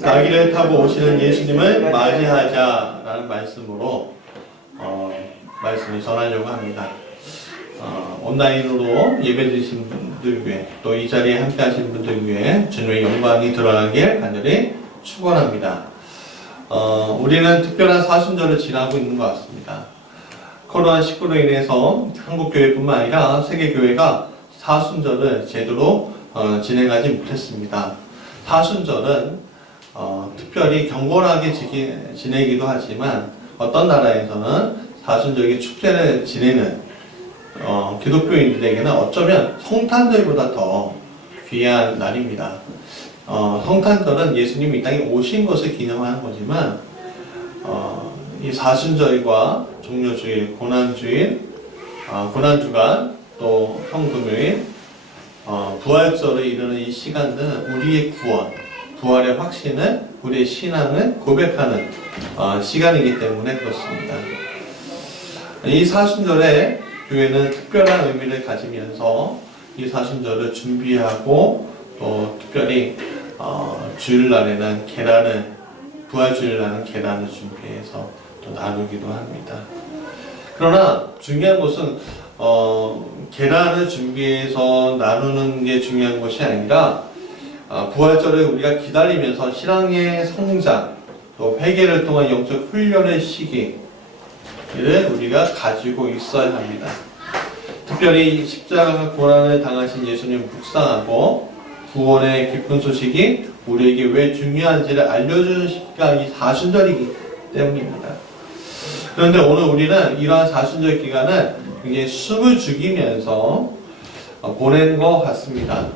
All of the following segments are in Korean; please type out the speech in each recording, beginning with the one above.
나귀를 타고 오시는 예수님을 맞이하자라는 말씀으로 말씀을 전하려고 합니다. 온라인으로 예배드리신 분들 위해 또 이 자리에 함께 하신 분들 위해 주님의 영광이 드러나길 간절히 축원합니다. 우리는 특별한 사순절을 지나고 있는 것 같습니다. 코로나19로 인해서 한국교회뿐만 아니라 세계교회가 사순절을 제대로 진행하지 못했습니다. 사순절은 특별히 경건하게 지내기도 하지만 어떤 나라에서는 사순절기 축제를 지내는 기독교인들에게는 어쩌면 성탄절보다 더 귀한 날입니다. 성탄절은 예수님이 이 땅에 오신 것을 기념하는 거지만 이 사순절과 종료주일, 고난주일, 고난주간, 또 성금요일, 부활절을 이루는 이 시간들은 우리의 구원, 부활의 확신을, 우리의 신앙을 고백하는 시간이기 때문에 그렇습니다. 이 사순절에 교회는 특별한 의미를 가지면서 이 사순절을 준비하고 또 특별히 주일날에는 부활주일날은 계란을 준비해서 또 나누기도 합니다. 그러나 중요한 것은 계란을 준비해서 나누는 게 중요한 것이 아니라 부활절을 우리가 기다리면서 신앙의 성장, 또 회개를 통한 영적 훈련의 시기를 우리가 가지고 있어야 합니다. 특별히 십자가 고난을 당하신 예수님을 묵상하고 구원의 기쁜 소식이 우리에게 왜 중요한지를 알려주는 시기가 이 사순절이기 때문입니다. 그런데 오늘 우리는 이러한 사순절 기간을 굉장히 숨을 죽이면서 보낸 것 같습니다.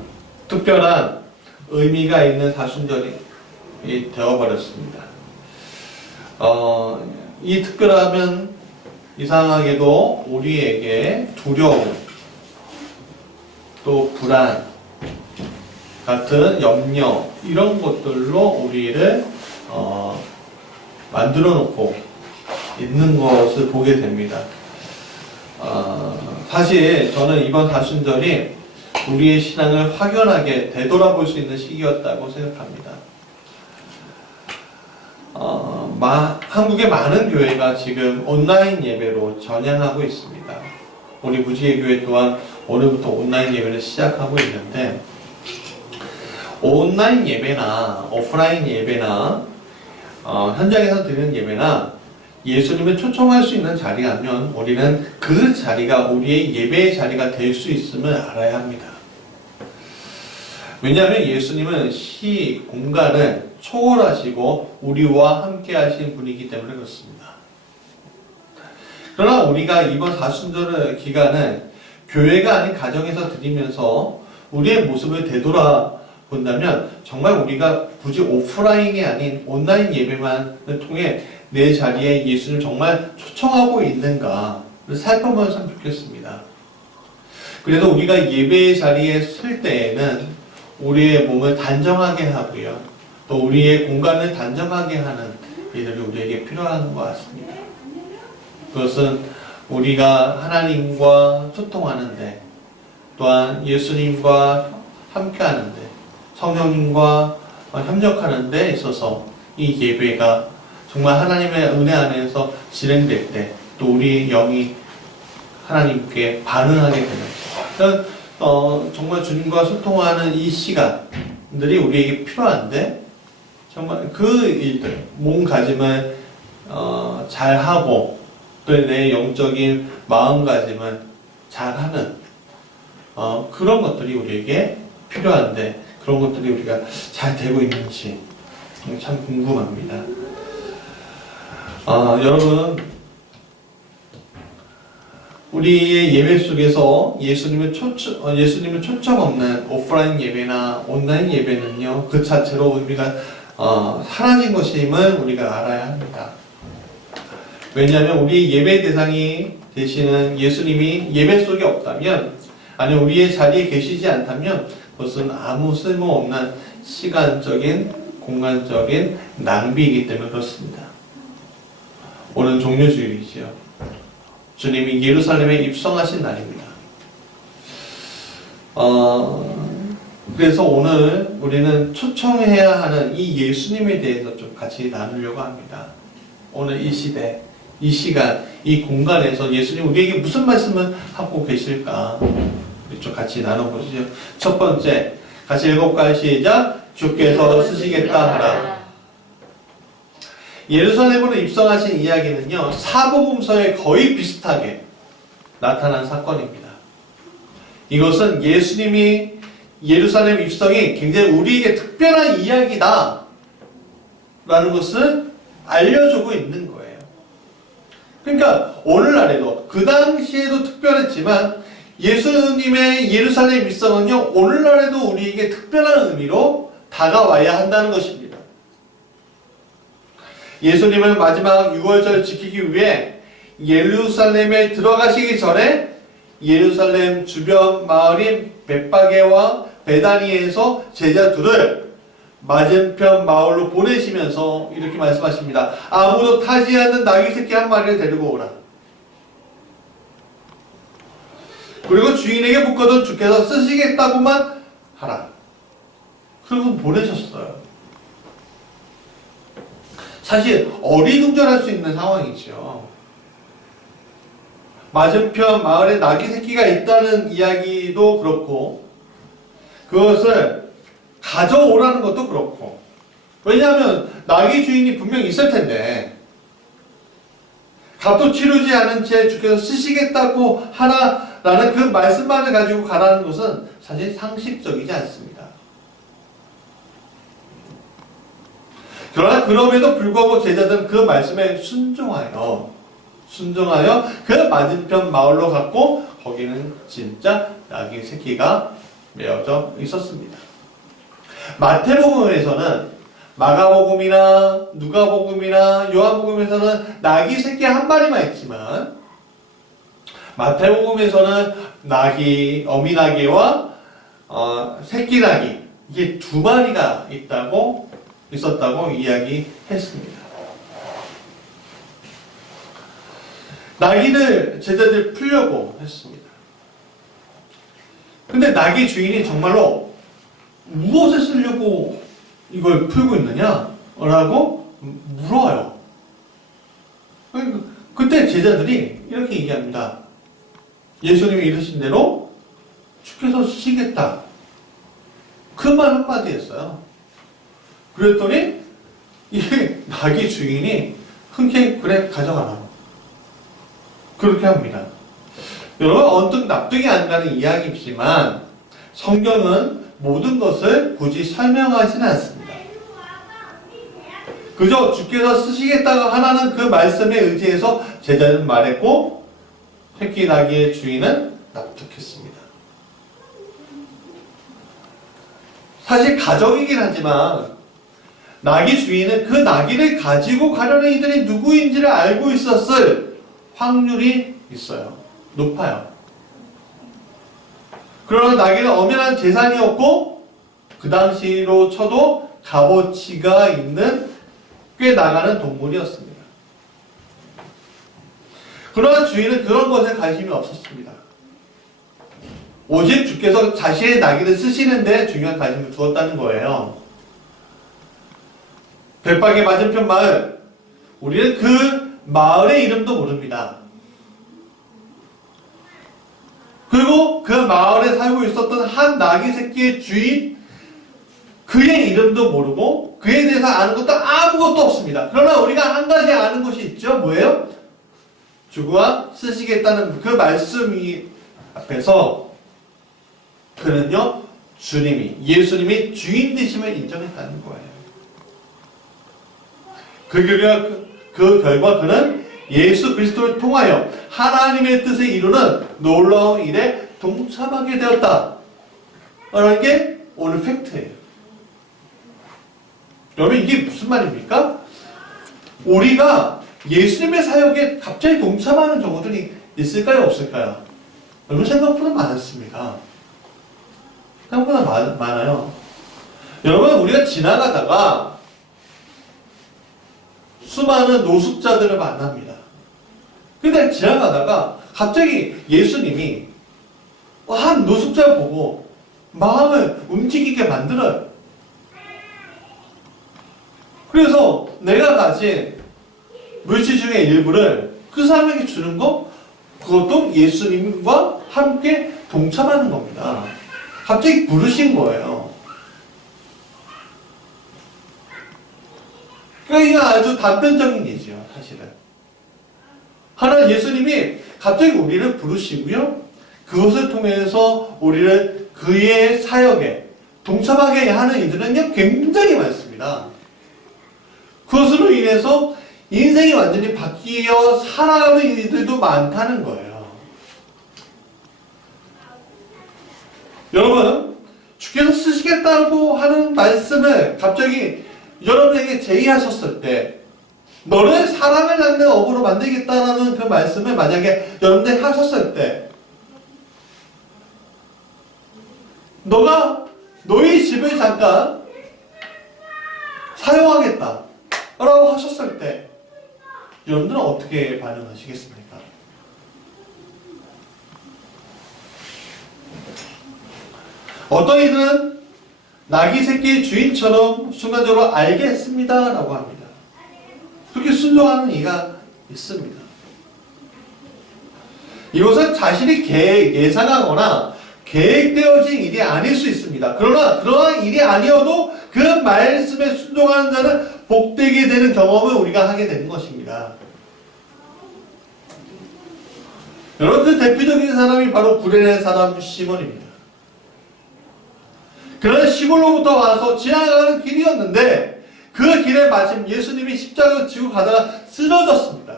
특별한 의미가 있는 사순절이 되어버렸습니다. 이 특별하면 이상하게도 우리에게 두려움, 또 불안 같은 염려 이런 것들로 우리를 만들어 놓고 있는 것을 보게 됩니다. 사실 저는 이번 사순절이 우리의 신앙을 확연하게 되돌아볼 수 있는 시기였다고 생각합니다. 한국의 많은 교회가 지금 온라인 예배로 전향하고 있습니다. 우리 무지개 교회 또한 오늘부터 온라인 예배를 시작하고 있는데, 온라인 예배나 오프라인 예배나 현장에서 드리는 예배나 예수님을 초청할 수 있는 자리라면 우리는 그 자리가 우리의 예배의 자리가 될 수 있음을 알아야 합니다. 왜냐하면 예수님은 시, 공간을 초월하시고 우리와 함께 하신 분이기 때문에 그렇습니다. 그러나 우리가 이번 사순절 기간은 교회가 아닌 가정에서 드리면서 우리의 모습을 되돌아본다면 정말 우리가 굳이 오프라인이 아닌 온라인 예배만을 통해 내 자리에 예수님을 정말 초청하고 있는가를 살펴보면 좋겠습니다. 그래서 우리가 예배의 자리에 설 때에는 우리의 몸을 단정하게 하고요, 또 우리의 공간을 단정하게 하는 일들이 우리에게 필요한 것 같습니다. 그것은 우리가 하나님과 소통하는데, 또한 예수님과 함께하는데, 성령님과 협력하는 데 있어서 이 예배가 정말 하나님의 은혜 안에서 진행될 때 또 우리 영이 하나님께 반응하게 되는, 정말 주님과 소통하는 이 시간들이 우리에게 필요한데, 정말 그 일들, 몸가짐을 잘하고 또 내 영적인 마음가짐을 잘하는 그런 것들이 우리에게 필요한데, 그런 것들이 우리가 잘 되고 있는지 참 궁금합니다. 여러분, 우리의 예배 속에서 예수님을 초청 없는 오프라인 예배나 온라인 예배는요, 그 자체로 의미가 사라진 것임을 우리가 알아야 합니다. 왜냐하면 우리 예배 대상이 되시는 예수님이 예배 속에 없다면, 아니 우리의 자리에 계시지 않다면 그것은 아무 쓸모없는 시간적인, 공간적인 낭비이기 때문에 그렇습니다. 오늘 종료주일이지요. 주님이 예루살렘에 입성하신 날입니다. 그래서 오늘 우리는 초청해야 하는 이 예수님에 대해서 좀 같이 나누려고 합니다. 오늘 이 시대, 이 시간, 이 공간에서 예수님 우리에게 무슨 말씀을 하고 계실까? 우리 좀 같이 나눠보시죠. 첫 번째, 같이 읽어볼까요? 시작! 주께서 쓰시겠다 하라. 예루살렘으로 입성하신 이야기는요, 사복음서에 거의 비슷하게 나타난 사건입니다. 이것은 예수님이 예루살렘 입성이 굉장히 우리에게 특별한 이야기다 라는 것을 알려주고 있는 거예요. 그러니까 오늘날에도, 그 당시에도 특별했지만 예수님의 예루살렘 입성은요, 오늘날에도 우리에게 특별한 의미로 다가와야 한다는 것입니다. 예수님은 마지막 유월절 지키기 위해 예루살렘에 들어가시기 전에 예루살렘 주변 마을인 벳바게와 베다니에서 제자 둘을 맞은편 마을로 보내시면서 이렇게 말씀하십니다. 아무도 타지 않는 나귀 새끼 한 마리를 데리고 오라. 그리고 주인에게 묻거든 주께서 쓰시겠다고만 하라. 그리고 보내셨어요. 사실 어리둥절할 수 있는 상황이죠. 맞은편 마을에 나귀 새끼가 있다는 이야기도 그렇고, 그것을 가져오라는 것도 그렇고, 왜냐하면 나귀 주인이 분명히 있을 텐데 값도 치르지 않은 채 주께서 쓰시겠다고 하나라는 그 말씀만을 가지고 가라는 것은 사실 상식적이지 않습니다. 그러나 그럼에도 불구하고 제자들은 그 말씀에 순종하여 그 맞은편 마을로 갔고, 거기는 진짜 나귀 새끼가 메어져 있었습니다. 마태복음에서는, 마가복음이나 누가복음이나 요한복음에서는 나귀 새끼 한 마리만 있지만, 마태복음에서는 나귀, 어미나귀와 새끼 나귀, 이게 두 마리가 있었다고 이야기했습니다. 나귀를 제자들이 풀려고 했습니다. 근데 나귀 주인이 정말로 무엇을 쓰려고 이걸 풀고 있느냐? 라고 물어요. 그때 제자들이 이렇게 얘기합니다. 예수님이 이르신 대로 주께서 쓰시겠다. 그 말 한마디 했어요. 그랬더니 이 나귀 주인이 흔쾌히 그래 가져가라. 그렇게 합니다. 여러분, 언뜻 납득이 안 가는 이야기이지만 성경은 모든 것을 굳이 설명하지는 않습니다. 그저 주께서 쓰시겠다고 하라는 그 말씀에 의지해서 제자는 말했고, 새끼 나귀의 주인은 납득했습니다. 사실 가정이긴 하지만 나귀 주인은 그 나귀를 가지고 가려는 이들이 누구인지를 알고 있었을 확률이 있어요. 높아요. 그러나 나귀는 엄연한 재산이었고, 그 당시로 쳐도 값어치가 있는 꽤 나가는 동물이었습니다. 그러나 주인은 그런 것에 관심이 없었습니다. 오직 주께서 자신의 나귀를 쓰시는 데 중요한 관심을 두었다는 거예요. 벳바게 맞은편 마을, 우리는 그 마을의 이름도 모릅니다. 그리고 그 마을에 살고 있었던 한 나귀 새끼의 주인, 그의 이름도 모르고 그에 대해서 아는 것도 아무것도 없습니다. 그러나 우리가 한 가지 아는 것이 있죠. 뭐예요? 주가 쓰시겠다는 그 말씀이 앞에서 그는요, 예수님이 주인 되심을 인정했다는 거예요. 그 결과 그는 예수 그리스도를 통하여 하나님의 뜻을 이루는 놀라운 일에 동참하게 되었다. 라는 게 오늘 팩트예요. 여러분, 이게 무슨 말입니까? 우리가 예수님의 사역에 갑자기 동참하는 경우들이 있을까요? 없을까요? 여러분, 생각보다 많습니다. 생각보다 많아요. 여러분, 우리가 지나가다가 수많은 노숙자들을 만납니다. 근데 지나가다가 갑자기 예수님이 한 노숙자를 보고 마음을 움직이게 만들어요. 그래서 내가 가진 물질 중의 일부를 그 사람에게 주는 거, 그것도 예수님과 함께 동참하는 겁니다. 갑자기 부르신 거예요. 그러니까 이거 아주 단편적인 예지요, 사실은. 하나님 예수님이 갑자기 우리를 부르시고요. 그것을 통해서 우리를 그의 사역에 동참하게 하는 이들은요, 굉장히 많습니다. 그것으로 인해서 인생이 완전히 바뀌어 살아가는 이들도 많다는 거예요. 여러분, 주께서 쓰시겠다고 하는 말씀을 갑자기 여러분에게 제의하셨을 때, 너를 사람을 낳는 어부로 만들겠다라는 그 말씀을 만약에 여러분들이 하셨을 때, 너가 너희 집을 잠깐 사용하겠다 라고 하셨을 때 여러분들은 어떻게 반응하시겠습니까? 어떤 이들은 나귀 새끼 주인처럼 순간적으로 알겠습니다 라고 합니다. 그렇게 순종하는 이가 있습니다. 이것은 자신이 예상하거나 계획되어진 일이 아닐 수 있습니다. 그러나 그러한 일이 아니어도 그 말씀에 순종하는 자는 복되게 되는 경험을 우리가 하게 되는 것입니다. 여러분, 그 대표적인 사람이 바로 구레네 사람 시몬입니다. 그는 시골로부터 와서 지나가는 길이었는데 그 길에 마침 예수님이 십자가를 지고 가다가 쓰러졌습니다.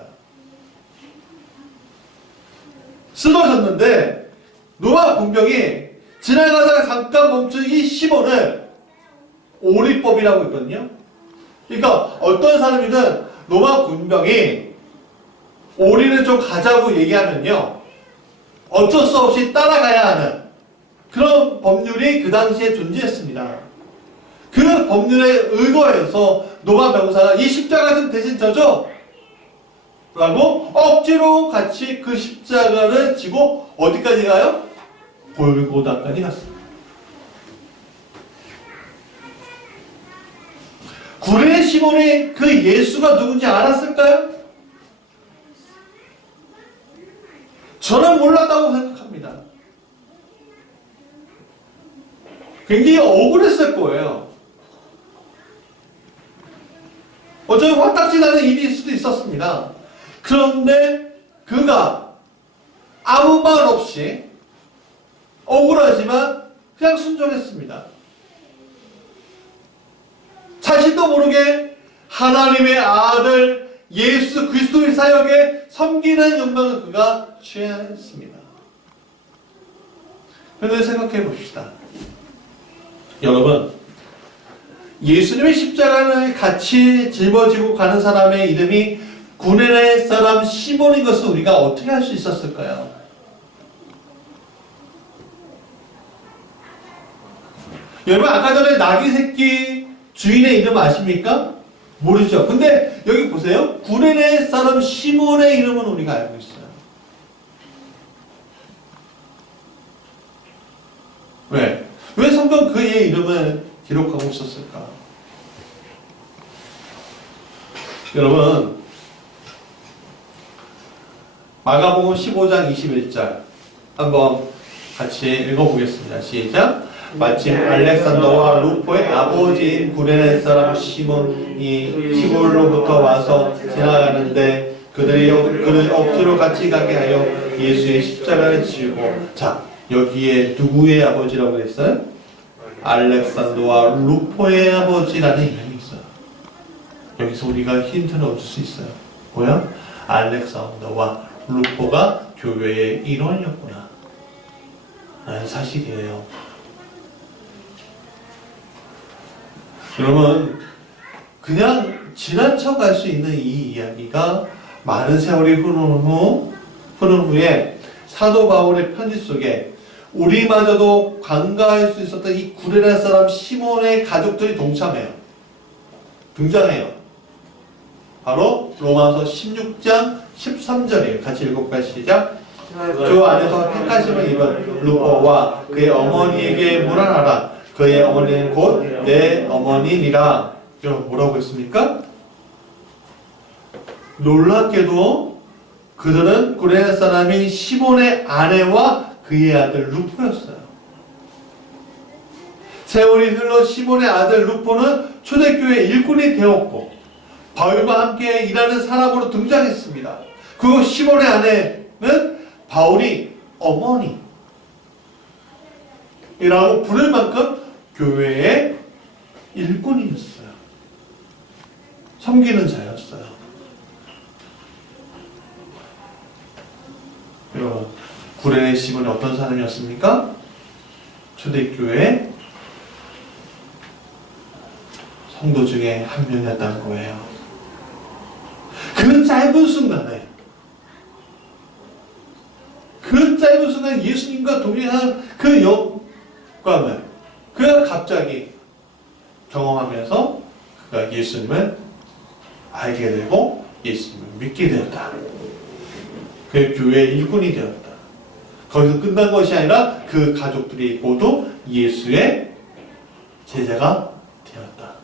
쓰러졌는데 로마 군병이 지나가다가 잠깐 멈춘 이 시몬을 오리법이라고 있거든요. 그러니까 어떤 사람이든 로마 군병이 오리를 좀 가자고 얘기하면요, 어쩔 수 없이 따라가야 하는 그런 법률이 그 당시에 존재했습니다. 그 법률에 의거해서 로마 병사가 이 십자가 좀 대신 져줘 라고 억지로 같이 그 십자가를 지고 어디까지 가요? 골고다까지 갔습니다. 구레네 시몬이 그 예수가 누군지 알았을까요? 저는 몰랐다고 생각합니다. 굉장히 억울했을 거예요. 어쩌면 화딱지 나는 일일 수도 있었습니다. 그런데 그가 아무 말 없이 억울하지만 그냥 순종했습니다. 자신도 모르게 하나님의 아들 예수 그리스도의 사역에 섬기는 영광을 그가 취했습니다. 그런데 생각해 봅시다. 여러분, 예수님의 십자가를 같이 짊어지고 가는 사람의 이름이 구레네 사람 시몬인 것을 우리가 어떻게 할 수 있었을까요? 여러분, 아까 전에 나귀 새끼 주인의 이름 아십니까? 모르죠. 근데 여기 보세요. 구레네 사람 시몬의 이름은 우리가 알고 있어요. 왜? 왜 성경 그의 이름을 기록하고 있었을까? 여러분, 마가복음 15장 21절 한번 같이 읽어보겠습니다. 시작. 마침 알렉산더와 루포의 아버지인 구레네 사람 시몬이 시골로부터 와서 지나가는데 그들이 그를 억지로 같이 가게 하여 예수의 십자가를 지우고, 자, 여기에 누구의 아버지라고 했어요? 알렉산더와 루포의 아버지라는 이름이 있어요. 여기서 우리가 힌트를 얻을 수 있어요. 뭐야? 알렉산더와 루포가 교회의 일원이었구나 라는 사실이에요. 여러분, 그냥 지나쳐 갈 수 있는 이 이야기가 많은 세월이 흐른 후에 사도 바울의 편지 속에 우리마저도 간과할 수 있었던 이 구레네 사람 시몬의 가족들이 동참해요. 등장해요. 바로 로마서 16장 13절이에요. 같이 읽어볼까요? 시작. 그 안에서 택하심을 입은 루포와 그의 어머니에게 문안하라. 그의 어머니는 곧 내 어머니니라. 여러분 뭐라고 했습니까? 놀랍게도 그들은 구레네 사람인 시몬의 아내와 그의 아들 루포였어요. 세월이 흘러 시몬의 아들 루포는 초대교회 일꾼이 되었고 바울과 함께 일하는 사람으로 등장했습니다. 그 시몬의 아내는 바울이 어머니라고 부를 만큼 교회의 일꾼이었어요. 섬기는 자였어요. 여러분, 구레네 시몬이 어떤 사람이었습니까? 초대교회 성도 중에 한 명이었다는 거예요. 그 짧은 순간에 예수님과 동행한 그 영광을 그가 갑자기 경험하면서 그가 예수님을 알게 되고 예수님을 믿게 되었다. 그 교회의 일꾼이 되었다. 거기서 끝난 것이 아니라 그 가족들이 모두 예수의 제자가 되었다.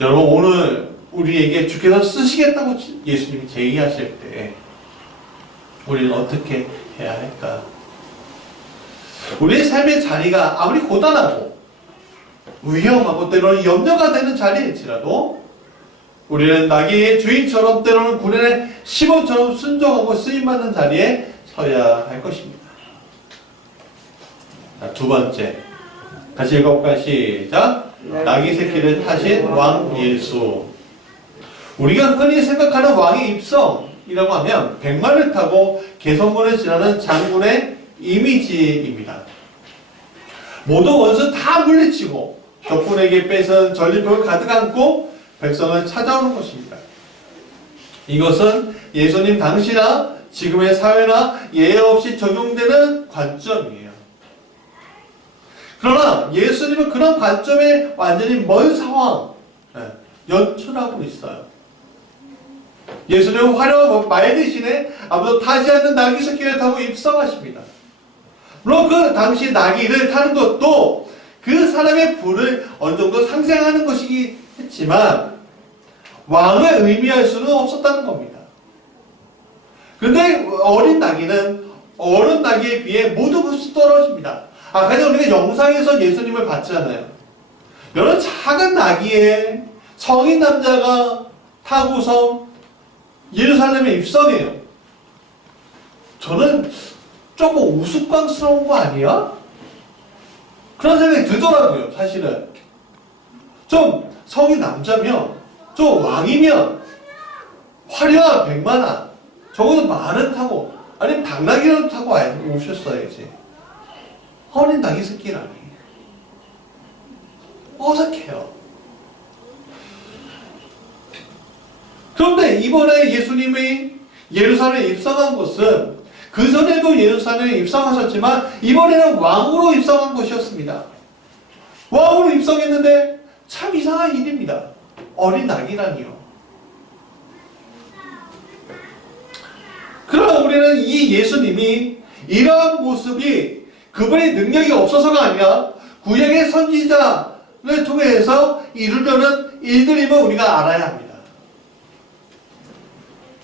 여러분, 오늘 우리에게 주께서 쓰시겠다고 예수님이 제의하실 때 우리는 어떻게 해야 할까? 우리의 삶의 자리가 아무리 고단하고 위험하고 때로는 염려가 되는 자리일지라도 우리는 나귀의 주인처럼 때로는 구레네 시몬처럼 순종하고 쓰임받는 자리에 서야 할 것입니다. 자, 두 번째, 같이 읽어볼까요? 시작. 나귀 새끼를 타신 왕 예수. 우리가 흔히 생각하는 왕의 입성이라고 하면 백마를 타고 개성문을 지나는 장군의 이미지입니다. 모든 원수 다 물리치고 적군에게 뺏은 전리품을 가득 안고 백성을 찾아오는 것입니다. 이것은 예수님 당시나 지금의 사회나 예외 없이 적용되는 관점이에요. 그러나 예수님은 그런 관점에 완전히 먼 상황 연출하고 있어요. 예수님은 화려한 말 대신에 아무도 타지 않는 나귀 새끼를 타고 입성하십니다. 물론 그 당시 나귀를 타는 것도 그 사람의 부를 어느 정도 상징하는 것이긴 했지만 왕을 의미할 수는 없었다는 겁니다. 그런데 어린 나귀는 어른 나귀에 비해 모든 것이 떨어집니다. 아까 전에 우리가 영상에서 예수님을 봤잖아요. 여러 작은 나귀에 성인 남자가 타고서 예루살렘에 입성해요. 저는 조금 우스꽝스러운 거 아니야? 그런 생각이 들더라고요. 사실은 좀 성인 남자면 좀 왕이면 화려한 백마나 적어도 말은 타고 아니면 당나귀라도 타고 오셨어야지. 어린 나귀 새끼라니 어색해요. 그런데 이번에 예수님이 예루살렘에 입성한 것은 그전에도 예루살렘에 입성하셨지만 이번에는 왕으로 입성한 것이었습니다. 왕으로 입성했는데 참 이상한 일입니다. 어린 나귀라니요. 그러나 우리는 이 예수님이 이러한 모습이 그분의 능력이 없어서가 아니라 구약의 선지자를 통해서 이루려는 일들임을 우리가 알아야 합니다.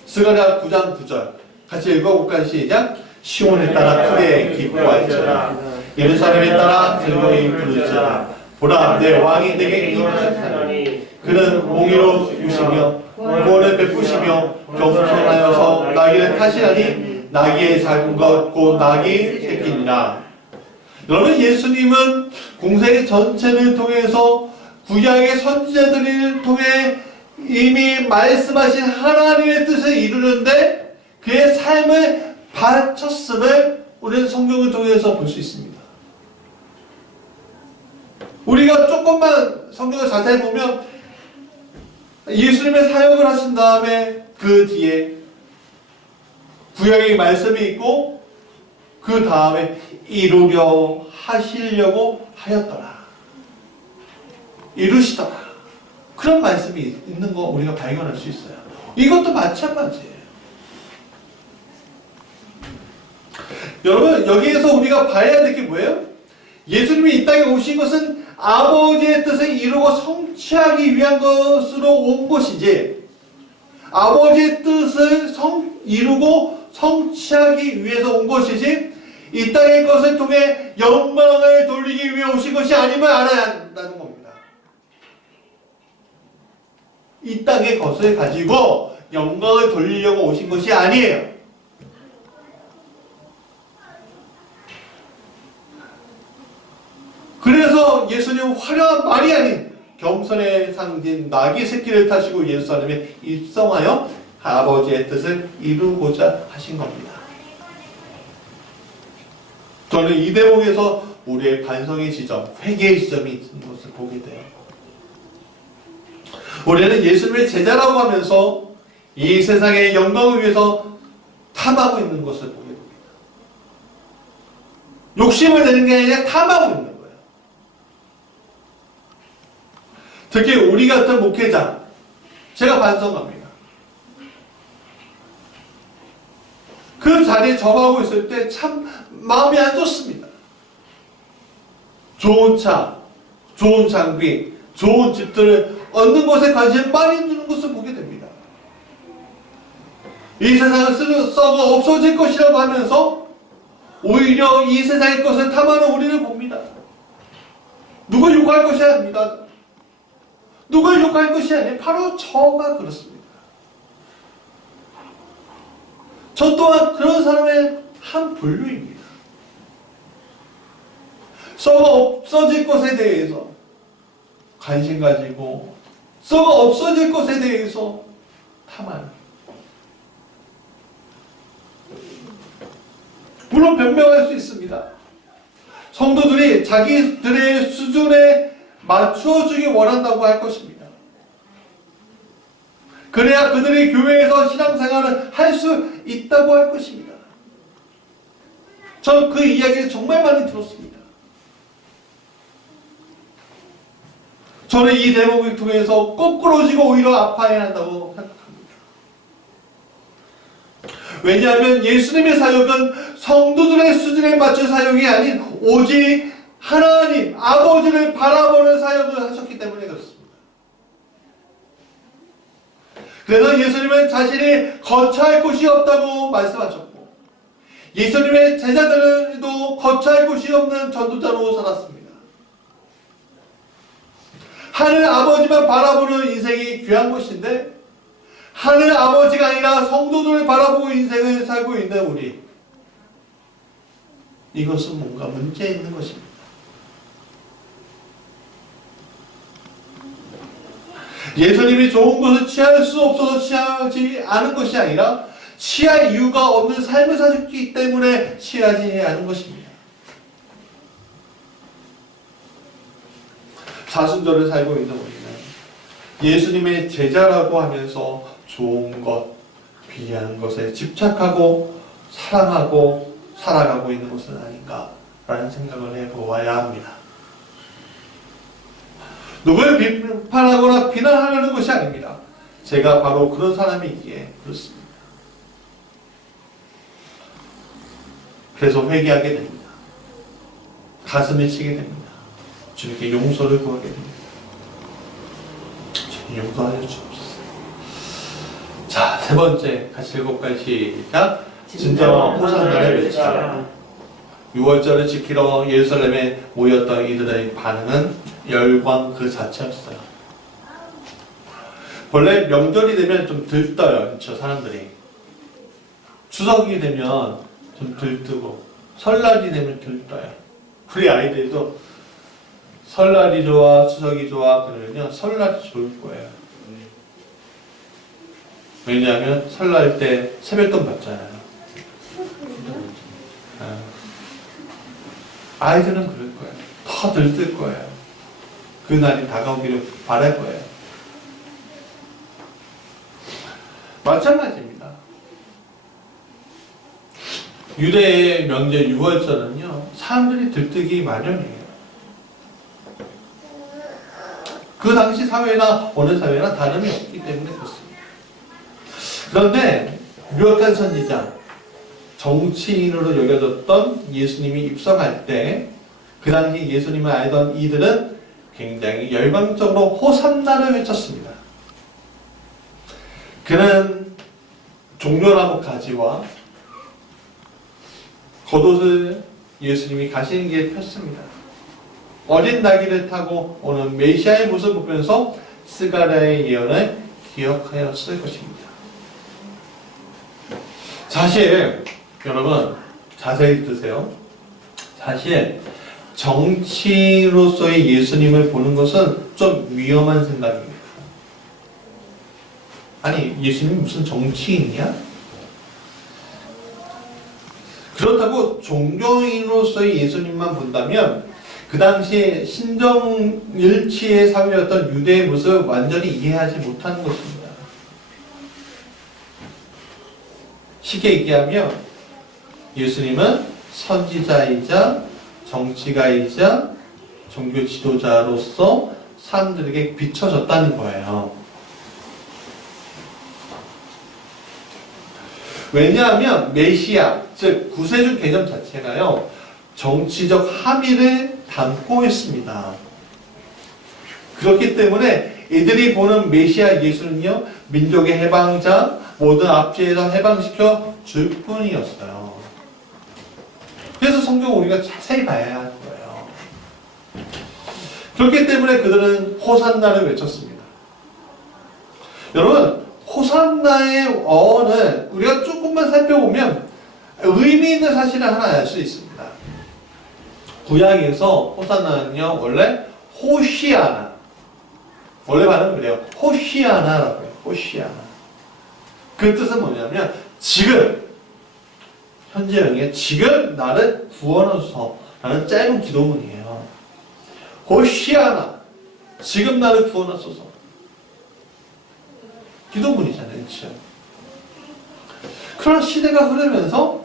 스가랴 9장 9절 같이 읽어볼까요? 시작. 시온에 따라 크게 기뻐할지어다. 예루살렘에 따라 즐거이 부르짖어라. 보라, 내 왕이 내게 임하셨으니 그는 공의로 유시며 구원을 베푸시며 겸손하여서 나귀를 타시나니 나귀의 작은 것 곧 나귀 새끼니라. 여러분, 예수님은 공생 전체를 통해서 구약의 선지자들을 통해 이미 말씀하신 하나님의 뜻을 이루는데 그의 삶을 바쳤음을 우리는 성경을 통해서 볼 수 있습니다. 우리가 조금만 성경을 자세히 보면 예수님의 사역을 하신 다음에 그 뒤에 구약의 말씀이 있고 그 다음에 이루려 하시려고 하였더라. 이루시더라. 그런 말씀이 있는 거 우리가 발견할 수 있어요. 이것도 마찬가지예요. 여러분, 여기에서 우리가 봐야 될 게 뭐예요? 예수님이 이 땅에 오신 것은 아버지의 뜻을 이루고 성취하기 위한 것으로 온 것이지, 아버지의 뜻을 이루고 성취하기 위해서 온 것이지, 이 땅의 것을 통해 영광을 돌리기 위해 오신 것이 아님을 알아야 한다는 겁니다. 이 땅의 것을 가지고 영광을 돌리려고 오신 것이 아니에요. 그래서 예수님은 화려한 말이 아닌 겸손의 상징 나귀 새끼를 타시고 예루살렘에 입성하여 아버지의 뜻을 이루고자 하신 겁니다. 저는 이 대목에서 우리의 반성의 지점, 회개의 지점이 있는 것을 보게 돼요. 우리는 예수님의 제자라고 하면서 이 세상의 영광을 위해서 탐하고 있는 것을 보게 됩니다. 욕심을 내는 게 아니라 탐하고 있는 거예요. 특히 우리 같은 목회자, 제가 반성합니다. 그 자리에 접하고 있을 때 참 마음이 안 좋습니다. 좋은 차, 좋은 장비, 좋은 집들을 얻는 것에 관심 많이 두는 것을 보게 됩니다. 이 세상을 썩어 없어질 것이라고 하면서 오히려 이 세상의 것을 탐하는 우리를 봅니다. 누굴 욕할 것이 아닙니다. 누굴 욕할 것이 아니에요. 바로 저가 그렇습니다. 저 또한 그런 사람의 한 분류입니다. 썩어 없어질 것에 대해서 관심 가지고 썩어 없어질 것에 대해서 탐하는. 물론 변명할 수 있습니다. 성도들이 자기들의 수준에 맞추어주기 원한다고 할 것입니다. 그래야 그들이 교회에서 신앙생활을 할 수 있다고 할 것입니다. 전 그 이야기를 정말 많이 들었습니다. 저는 이 대목을 통해서 거꾸로지고 오히려 아파해야 한다고 생각합니다. 왜냐하면 예수님의 사역은 성도들의 수준에 맞춘 사역이 아닌 오직 하나님, 아버지를 바라보는 사역을 하셨기 때문에 그렇습니다. 그래서 예수님은 자신이 거처할 곳이 없다고 말씀하셨고, 예수님의 제자들도 거처할 곳이 없는 전도자로 살았습니다. 하늘 아버지만 바라보는 인생이 귀한 것인데, 하늘 아버지가 아니라 성도들을 바라보고 인생을 살고 있는 우리, 이것은 뭔가 문제 있는 것입니다. 예수님이 좋은 것을 취할 수 없어서 취하지 않은 것이 아니라 취할 이유가 없는 삶을 사셨기 때문에 취하지 않은 것입니다. 사순절을 살고 있는 우리는 예수님의 제자라고 하면서 좋은 것, 귀한 것에 집착하고 사랑하고 살아가고 있는 것은 아닌가라는 생각을 해보아야 합니다. 누구를 비판하거나 비난하려는 것이 아닙니다. 제가 바로 그런 사람이기에 그렇습니다. 그래서 회개하게 됩니다. 가슴을 치게 됩니다. 주님께 용서를 구하게 됩니다. 주님 용서하여 주옵소서. 자, 세 번째 같이 읽어볼까요? 시작. 진정한 호산나를 외치라. 6월절을 지키러 예루살렘에 모였던 이들의 반응은 열광 그 자체였어요. 원래 명절이 되면 좀 들떠요, 그렇죠, 사람들이. 추석이 되면 좀 들뜨고, 설날이 되면 들떠요. 우리 아이들도 설날이 좋아, 추석이 좋아, 그러면 설날이 좋을 거예요. 왜냐하면 설날 때 세뱃돈 받잖아요. 아이들은 그럴 거예요. 더 들뜰 거예요. 그 날이 다가오기를 바랄 거예요. 마찬가지입니다. 유대의 명절 6월절은요, 사람들이 들뜨기 마련이에요. 그 당시 사회나 어느 사회나 다름이 없기 때문에 그렇습니다. 그런데 유혹한 선지자, 정치인으로 여겨졌던 예수님이 입성할 때 그 당시 예수님을 알던 이들은 굉장히 열광적으로 호산나를 외쳤습니다. 그는 종려나무 가지와 겉옷을 예수님이 가시는 길에 폈습니다. 어린 나귀를 타고 오는 메시아의 모습을 보면서 스가랴의 예언을 기억하였을 것입니다. 사실 여러분 자세히 드세요. 사실 정치로서의 예수님을 보는 것은 좀 위험한 생각입니다. 아니 예수님 무슨 정치인이야? 그렇다고 종교인으로서의 예수님만 본다면 그 당시에 신정일치의 사회였던 유대의 모습을 완전히 이해하지 못하는 것입니다. 쉽게 얘기하면 예수님은 선지자이자 정치가이자 종교 지도자로서 사람들에게 비춰졌다는 거예요. 왜냐하면 메시아, 즉 구세주 개념 자체가요 정치적 함의를 담고 있습니다. 그렇기 때문에 이들이 보는 메시아 예수는요 민족의 해방자, 모든 압제에서 해방시켜 줄 뿐이었어요. 그래서 성경을 우리가 자세히 봐야 하는 거예요. 그렇기 때문에 그들은 호산나를 외쳤습니다. 여러분 호산나의 어원을 우리가 조금만 살펴보면 의미 있는 사실을 하나 알 수 있습니다. 구약에서 호산나는요 원래 호시아나, 원래 말은 그래요. 호시아나라고 해요. 호시아나. 그 뜻은 뭐냐면 지금 현재형의 지금 나를 구원하소서 라는 짧은 기도문이에요. 호시아나 지금 나를 구원하소서. 기도문이잖아요. 그렇죠? 그런 시대가 흐르면서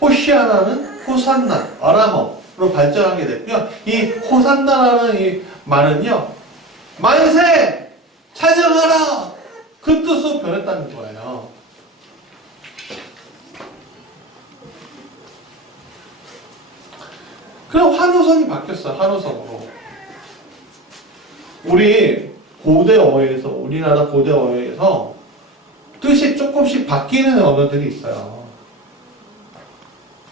호시아나는 호산나, 아람어로 발전하게 됐고요. 이 호산나라는 이 말은요. 만세! 찬양하라! 그 뜻으로 변했다는 거예요. 그럼 한우성이 바뀌었어요. 한우성으로. 우리 고대어에서, 우리나라 고대어에서 뜻이 조금씩 바뀌는 언어들이 있어요.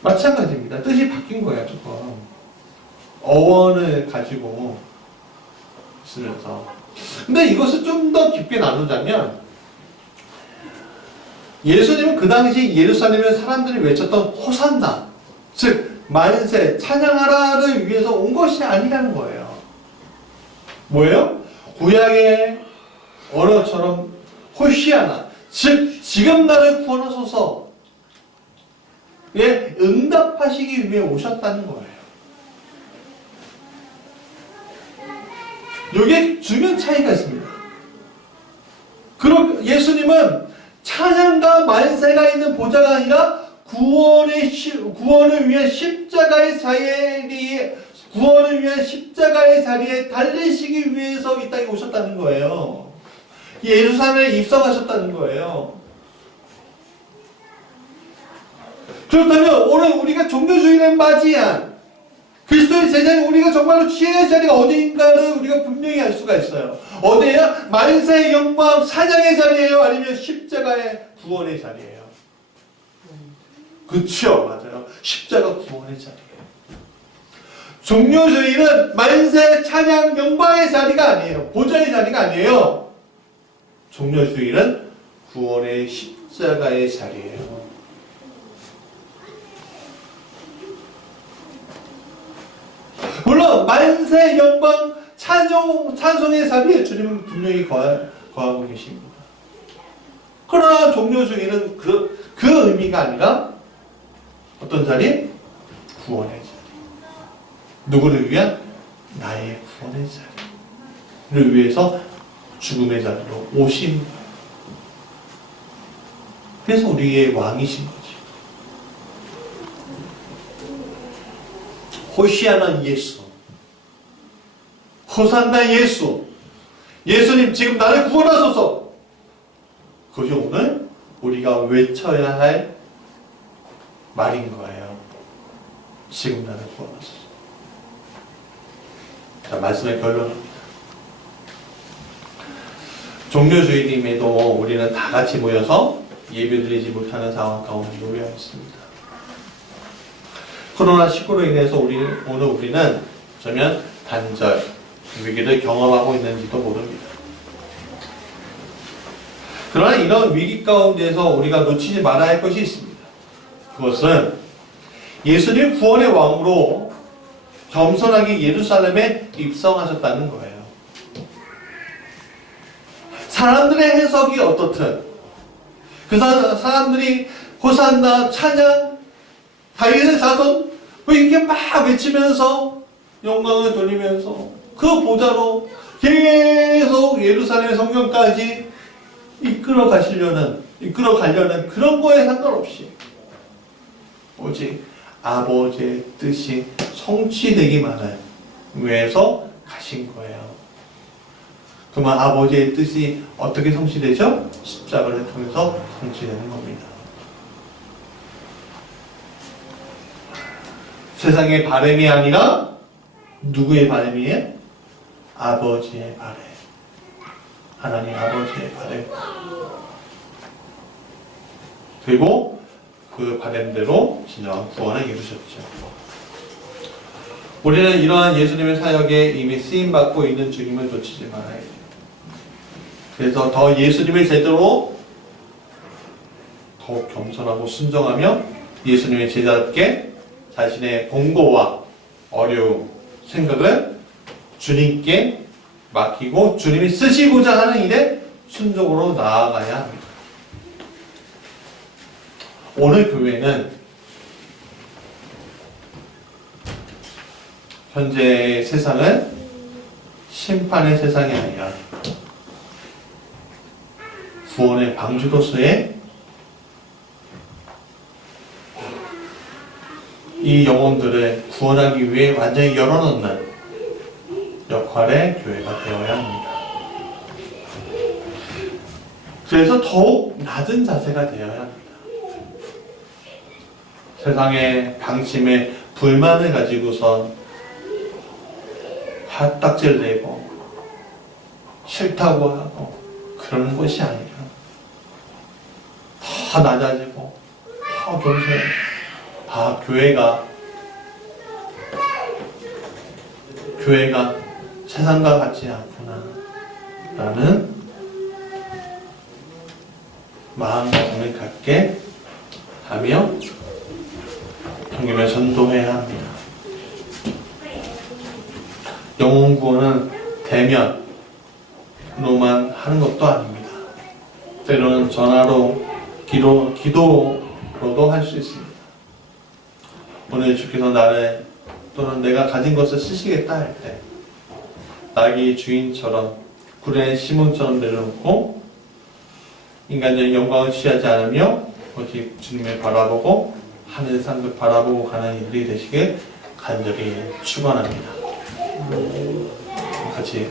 마찬가지입니다. 뜻이 바뀐 거예요, 조금. 어원을 가지고 쓰면서. 근데 이것을 좀 더 깊게 나누자면, 예수님은 그 당시 예루살렘의 사람들이 외쳤던 호산나, 즉, 만세, 찬양하라를 위해서 온 것이 아니라는 거예요. 뭐예요? 구약의 언어처럼 호시아나, 즉 지금 나를 구원하소서 에 응답하시기 위해 오셨다는 거예요. 여기에 중요한 차이가 있습니다. 그럼 예수님은 찬양과 만세가 있는 보좌가 아니라 구원을 위한 십자가의 자리에 달리시기 위해서 이 땅에 오셨다는 거예요. 예루살렘에 입성하셨다는 거예요. 그렇다면 오늘 우리가 종교주의를 맞이한 그리스도의 제자인 우리가 정말로 지혜의 자리가 어디인가를 우리가 분명히 알 수가 있어요. 어디예요? 만세의 영광 사냥의 자리예요? 아니면 십자가의 구원의 자리예요? 그렇죠. 맞아요. 십자가 구원의 자리예요. 종교주의는 만세, 찬양, 영광의 자리가 아니에요. 보좌의 자리가 아니에요. 종교주의는 구원의 십자가의 자리예요. 물론 만세, 영광, 찬송의 자리에 주님은 분명히 거하고 계십니다. 그러나 종교주의는 그 의미가 아니라 어떤 자리? 구원의 자리. 누구를 위한? 나의 구원의 자리를 위해서 죽음의 자리로 오신 거예요. 그래서 우리의 왕이신 거지. 호시아나 예수, 호산나 예수, 예수님 지금 나를 구원하소서. 그것이 오늘 우리가 외쳐야 할 말인 거예요. 지금 나를 구원하소서. 자, 말씀의 결론입니다. 종료주일임에도 우리는 다 같이 모여서 예배드리지 못하는 상황 가운데 놓여 있습니다. 코로나19로 인해서 오늘 우리는 어쩌면 단절, 위기를 경험하고 있는지도 모릅니다. 그러나 이런 위기 가운데서 우리가 놓치지 말아야 할 것이 있습니다. 그것은 예수님 구원의 왕으로 겸손하게 예루살렘에 입성하셨다는 거예요. 사람들의 해석이 어떻든 그 사람들이 호산나, 찬양, 다윗의 자손 뭐 이렇게 막 외치면서 영광을 돌리면서 그 보좌로 계속 예루살렘 성경까지 이끌어 가려는 그런 거에 상관없이 오직 아버지의 뜻이 성취되기만을 위해서 가신 거예요. 그러면 아버지의 뜻이 어떻게 성취되죠? 십자가를 통해서 성취되는 겁니다. 세상의 바람이 아니라 누구의 바람이에요? 아버지의 바람. 하나님 아버지의 바람. 그리고 그 바람대로 진정한 구원을 이루셨죠. 우리는 이러한 예수님의 사역에 이미 쓰임받고 있는 주님을 놓치지 말아야 돼요. 그래서 더 예수님의 제대로 더욱 겸손하고 순종하며 예수님의 제자답게 자신의 공고와 어려움, 생각을 주님께 맡기고 주님이 쓰시고자 하는 일에 순종으로 나아가야 합니다. 오늘 교회는 현재 세상은 심판의 세상이 아니라 구원의 방주도서에 이 영혼들을 구원하기 위해 완전히 열어놓는 역할의 교회가 되어야 합니다. 그래서 더욱 낮은 자세가 되어야 합니다. 세상의 방침에 불만을 가지고선 핫딱지를 내고 싫다고 하고 그러는 것이 아니라 더 낮아지고 더 겸손해. 아, 교회가 세상과 같지 않구나 라는 마음가짐을 갖게 하며 섬김에 전도해야 합니다. 영혼 구원은 대면으로만 하는 것도 아닙니다. 때로는 전화로 기도로도 할 수 있습니다. 오늘 주께서 나를 또는 내가 가진 것을 쓰시겠다 할 때 나귀 주인처럼 구레의 시몬처럼 내려놓고 인간적인 영광을 취하지 않으며 오직 주님을 바라보고 하늘 상을 바라보고 가는 일이 되시길 간절히 축원합니다. 같이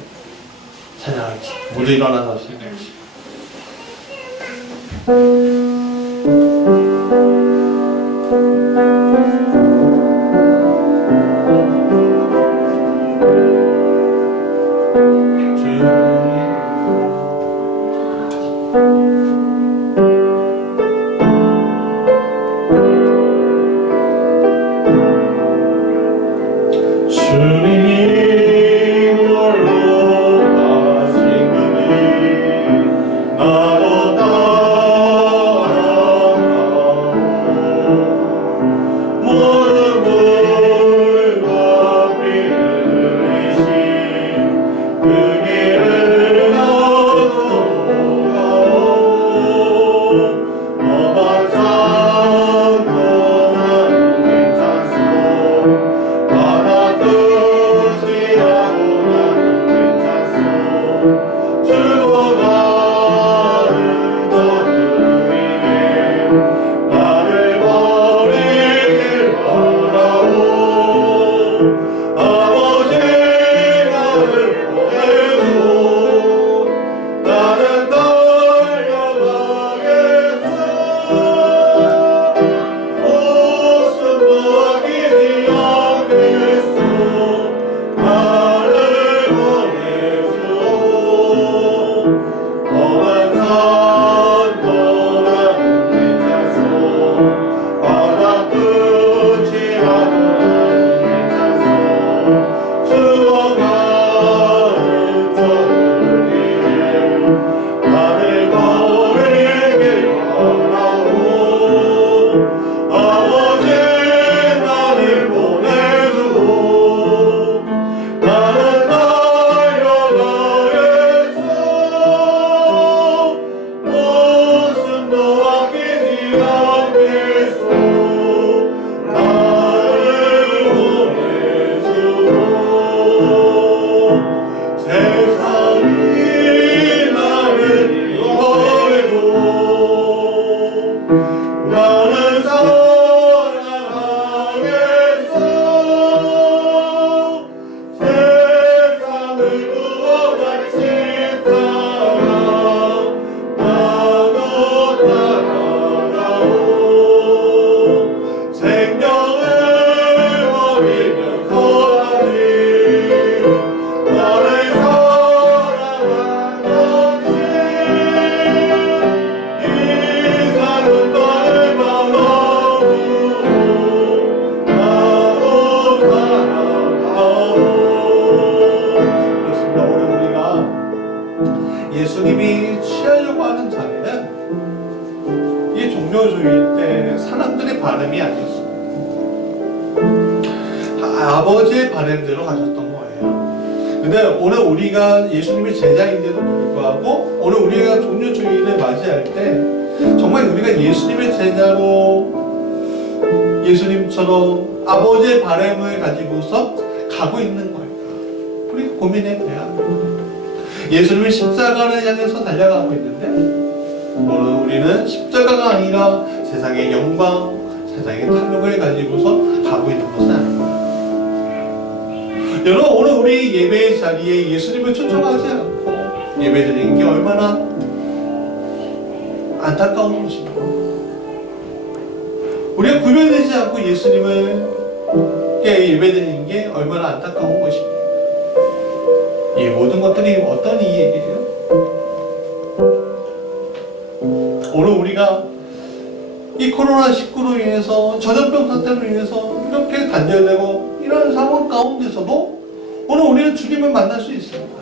찬양하겠습니다. 모두 일어나서 찬양하겠습니다. 나도 예수님이 취하려고 하는 자리는 이 종료주일 때 사람들의 바람이 아니었습니다. 아버지의 바람대로 가셨던 거예요. 근데 오늘 우리가 예수님의 제자인데도 불구하고 오늘 우리가 종료주일을 맞이할 때 정말 우리가 예수님의 제자로 예수님처럼 아버지의 바람을 가지고서 가고 있는 걸까? 우리가 고민해 봐야 합니다. 예수님이 십자가를 향해서 달려가고 있는데 오늘 우리는 십자가가 아니라 세상의 영광, 세상의 탐욕을 가지고서 가고 있는 것은 아닙니다. 여러분, 오늘 우리 예배의 자리에 예수님을 초청하지 않고 예배드리는 게 얼마나 안타까운 것입니다. 우리가 구별되지 않고 예수님을 예배드리는 게 얼마나 안타까운 것입니다. 이 모든 것들이 어떤 이야기예요? 오늘 우리가 이 코로나19로 인해서 전염병 사태로 인해서 이렇게 단절되고 이런 상황 가운데서도 오늘 우리는 주님을 만날 수 있습니다.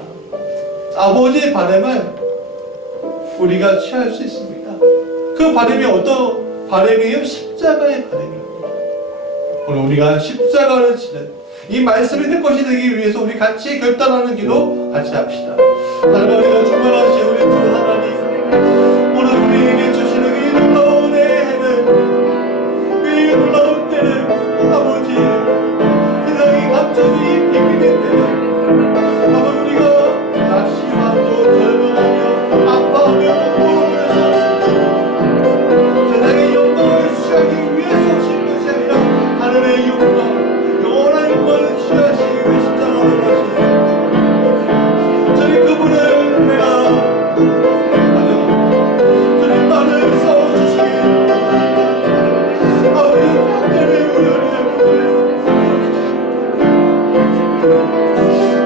아버지의 바람을 우리가 취할 수 있습니다. 그 바람이 어떤 바람이에요? 십자가의 바람입니다. 오늘 우리가 십자가를 지는 이 말씀이 될 것이 되기 위해서 우리 같이 결단하는 기도 같이 합시다. 하나님의 충만하신 우리 주 하나님, 오늘 우리에게 주시는 이 놀라운 해는, 이 놀라운 때는 아버지 세상이 갑자기 비비는 때는 아버지 우리가 낙심하고 절망하며 아파하며 고통하면서 세상의 영광을 취하기 위해서 오신 것이 아니라 하늘의 영광, 영원한 영광을 취하시기 위해 십자가를 가시니 저희 그분을 내가 저희 나를 싸워주시기 아버지 하늘의 우연을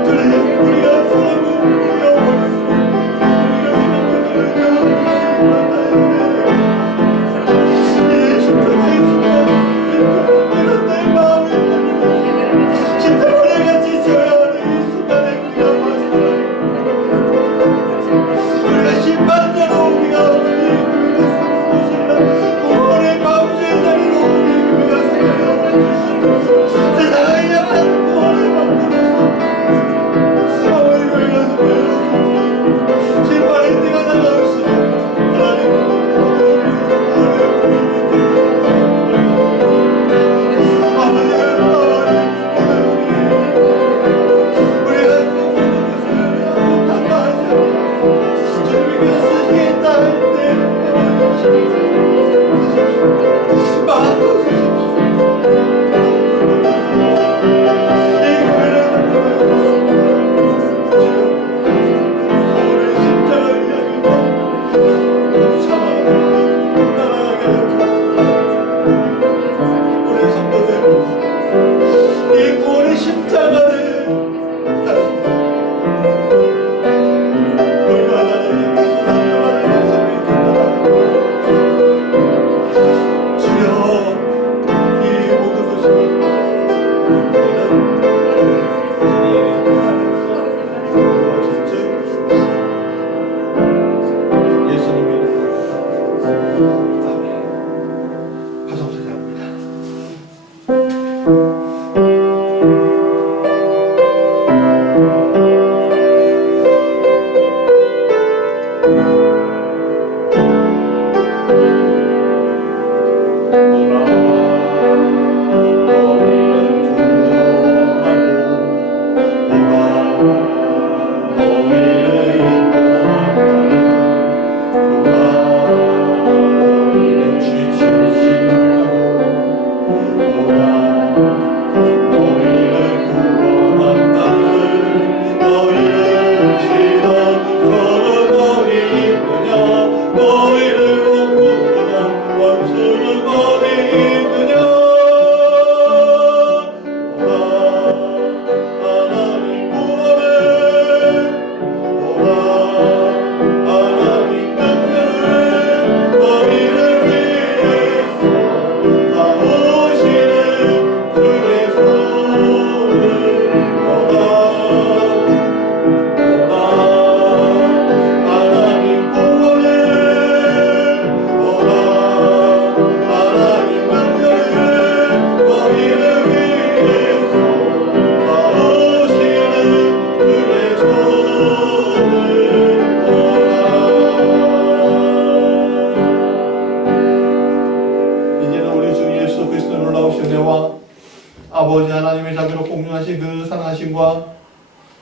저희 우리가 사랑하고 영원히 세상을 향한 구원을 받고 있어. 아버지,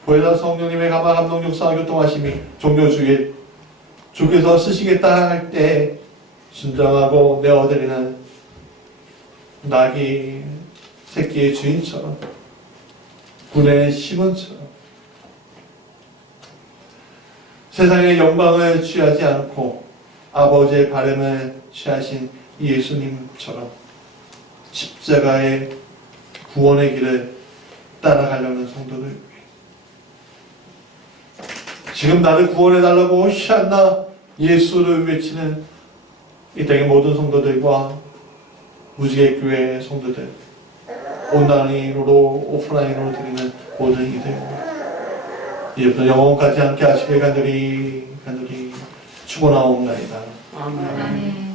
보혜사 성령님의 가마 감동 역사 교통하심이 종교 주에 주께서 쓰시겠다 할 때 순정하고 내어드리는 낙이 새끼의 주인처럼 군의 심원처럼 세상의 영광을 취하지 않고 아버지의 바람을 취하신 예수님처럼 십자가의 구원의 길을 따라가려는 성도들 위해 지금 나를 구원해달라고 호시안나 예수를 외치는 이 땅의 모든 성도들과 무지개 교회 성도들 온라인으로 오프라인으로 드리는 모든 이들 이제부터 영원까지 함께 하시길 간절히 축원하옵나이다. 아멘.